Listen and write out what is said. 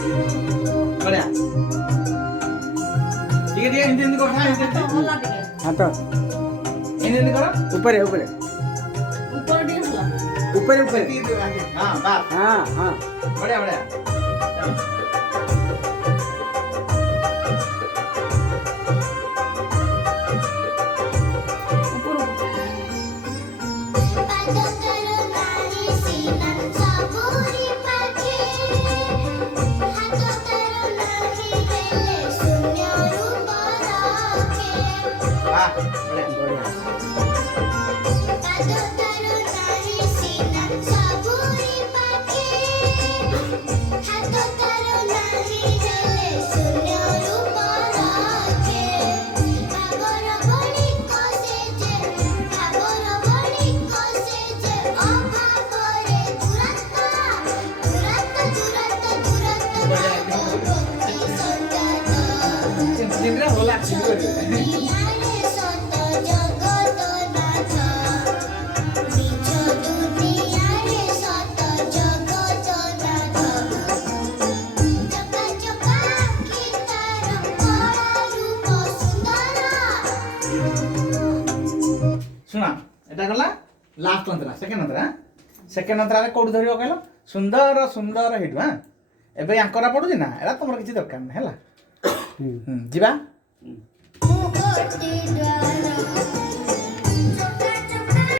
बढ़िया ठीक है हिंदी करो हाँ हिंदी हाँ तो हिंदी करो ऊपर है ऊपर है ऊपर है ऊपर है हाँ बात हाँ हाँ बढ़िया बढ़िया ଶୁଣ ଏଟା ଗଲା ଲାଷ୍ଟ ଅନ୍ତରା ସେକେଣ୍ଡ ଅନ୍ତରା ସେକେଣ୍ଡ ଅନ୍ତରାରେ କୋଉଠି ଧରିବ କହିଲ ସୁନ୍ଦର ସୁନ୍ଦର ହେଇଠୁ ହଁ ଏବେ ୟାଙ୍କରା ପଡୁଛି ନା ଏଟା ତମର କିଛି ଦରକାର ନାହିଁ ହେଲା ଯିବା